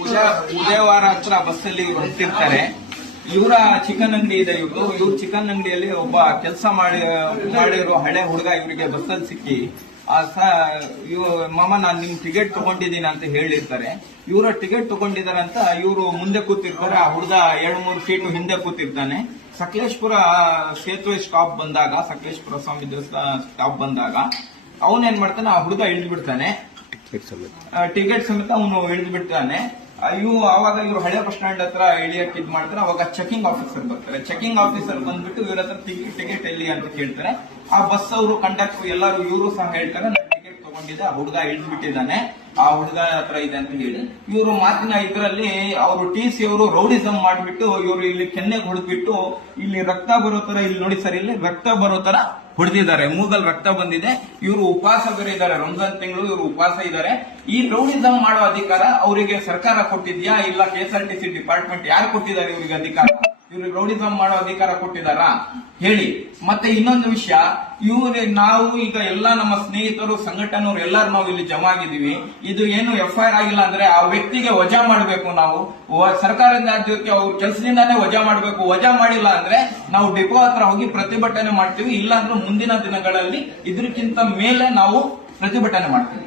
ಉದಯವಾರ ಹತ್ರ ಬಸ್ಸಲ್ಲಿ ಹೊರಟಿರ್ತಾರೆ. ಇವರ ಚಿಕನ್ ಅಂಗಡಿ ಇದೆ. ಇವ್ರ ಚಿಕನ್ ಅಂಗಡಿಯಲ್ಲಿ ಒಬ್ಬ ಕೆಲಸ ಮಾಡಿರೋ ಹಳೆ ಹುಡುಗ ಇವರಿಗೆ ಬಸ್ಸಲ್ಲಿ ಸಿಕ್ಕಿ ಮಾಮ ನಾನ್ ನಿಮ್ ಟಿಕೆಟ್ ತಗೊಂಡಿದ್ದೀನಿ ಅಂತ ಹೇಳಿರ್ತಾರೆ. ಇವರ ಟಿಕೆಟ್ ತಗೊಂಡಿದ್ದಾರೆ ಅಂತ ಇವರು ಮುಂದೆ ಕೂತಿರ್ತಾರೆ. ಆ ಹುಡುಗ 2-3 ಸೀಟು ಹಿಂದೆ ಕೂತಿರ್ತಾನೆ. ಸಕಲೇಶ್ಪುರ ಸೇತುವೆ ಸ್ಟಾಪ್ ಬಂದಾಗ, ಸಕಲೇಶ್ಪುರ ಸ್ವಾಮಿ ದೇವಸ್ಥಾನ ಸ್ಟಾಪ್ ಬಂದಾಗ ಅವನೇನ್ ಮಾಡ್ತಾನೆ, ಆ ಹುಡುಗ ಇಳಿದು ಬಿಡ್ತಾನೆ. ಟಿಕೆಟ್ ಸಮೇತ ಅವನು ಇಳಿದು ಬಿಡ್ತಾನೆ. ಆವಾಗ ಇವರು ಹಳೆ ಬಸ್ ಸ್ಟ್ಯಾಂಡ್ ಹತ್ರ ಇಳಿಯಕ್ಕೆ ಇದ್ ಮಾಡ್ತಾರೆ. ಅವಾಗ ಚೆಕಿಂಗ್ ಆಫೀಸರ್ ಬರ್ತಾರೆ. ಚೆಕಿಂಗ್ ಆಫೀಸರ್ ಬಂದ್ಬಿಟ್ಟು ಇವ್ರ ಹತ್ರ ಟಿಕೆಟ್ ಎಲ್ಲಿ ಅಂತ ಕೇಳ್ತಾರೆ. ಆ ಬಸ್ ಅವರು, ಕಂಡಕ್ಟರ್ ಎಲ್ಲರೂ ಇವರು ಸಹ ಹೇಳ್ತಾರೆ, ಟಿಕೆಟ್ ತಗೊಂಡಿದ್ದೆ, ಆ ಹುಡುಗ ಇಳಿದು ಬಿಟ್ಟಿದ್ದಾನೆ, ಆ ಹುಡುಗ ಹತ್ರ ಇದೆ ಅಂತ ಹೇಳಿ ಇವರು ಮಾತಿನ ಇದರಲ್ಲಿ ಅವರು TC ಅವರು ರೌಡಿಸಂ ಮಾಡ್ಬಿಟ್ಟು ಇವರು ಇಲ್ಲಿ ಕೆನ್ನೆಗೆ ಹೊಡೆದ್ಬಿಟ್ಟು ಇಲ್ಲಿ ರಕ್ತ ಬರೋ ತರ, ಇಲ್ಲಿ ನೋಡಿ ಸರ್, ಇಲ್ಲಿ ರಕ್ತ ಬರೋ ತರ ಹೊಡೆದಿದ್ದಾರೆ. ಮೂಗಲ್ ರಕ್ತ ಬಂದಿದೆ. ಇವರು ಉಪವಾಸ ಬೇರೆ ಇದ್ದಾರೆ. ರಂಜಾನ್ ತಿಂಗಳು ಇವರು ಉಪವಾಸ ಇದ್ದಾರೆ. ಈ ರೌಡಿಸಂ ಮಾಡೋ ಅಧಿಕಾರ ಅವರಿಗೆ ಸರ್ಕಾರ ಕೊಟ್ಟಿದ್ಯಾ ಇಲ್ಲ KSRTC ಡಿಪಾರ್ಟ್ಮೆಂಟ್ ಯಾರು ಕೊಟ್ಟಿದ್ದಾರೆ ಇವರಿಗೆ ಅಧಿಕಾರ? ಇವ್ರಿಗೆ ರೌಡಿಸಂ ಮಾಡೋ ಅಧಿಕಾರ ಕೊಟ್ಟಿದಾರಾ ಹೇಳಿ. ಮತ್ತೆ ಇನ್ನೊಂದು ವಿಷಯ, ನಾವು ಈಗ ಎಲ್ಲಾ ನಮ್ಮ ಸ್ನೇಹಿತರು, ಸಂಘಟನೆಯವರು ಎಲ್ಲರೂ ನಾವು ಇಲ್ಲಿ ಜಮಾ ಆಗಿದ್ದೀವಿ. ಇದು ಏನು FIR ಆಗಿಲ್ಲ ಅಂದ್ರೆ ಆ ವ್ಯಕ್ತಿಗೆ ವಜಾ ಮಾಡಬೇಕು. ನಾವು ಸರ್ಕಾರದಿಂದ ಅವ್ರ ಕೆಲಸದಿಂದಾನೇ ವಜಾ ಮಾಡಬೇಕು. ವಜಾ ಮಾಡಿಲ್ಲ ಅಂದ್ರೆ ನಾವು ಡಿಪೋ ಹತ್ರ ಹೋಗಿ ಪ್ರತಿಭಟನೆ ಮಾಡ್ತೀವಿ. ಇಲ್ಲ ಅಂದ್ರೆ ಮುಂದಿನ ದಿನಗಳಲ್ಲಿ ಇದಕ್ಕಿಂತ ಮೇಲೆ ನಾವು ಪ್ರತಿಭಟನೆ ಮಾಡ್ತೀವಿ.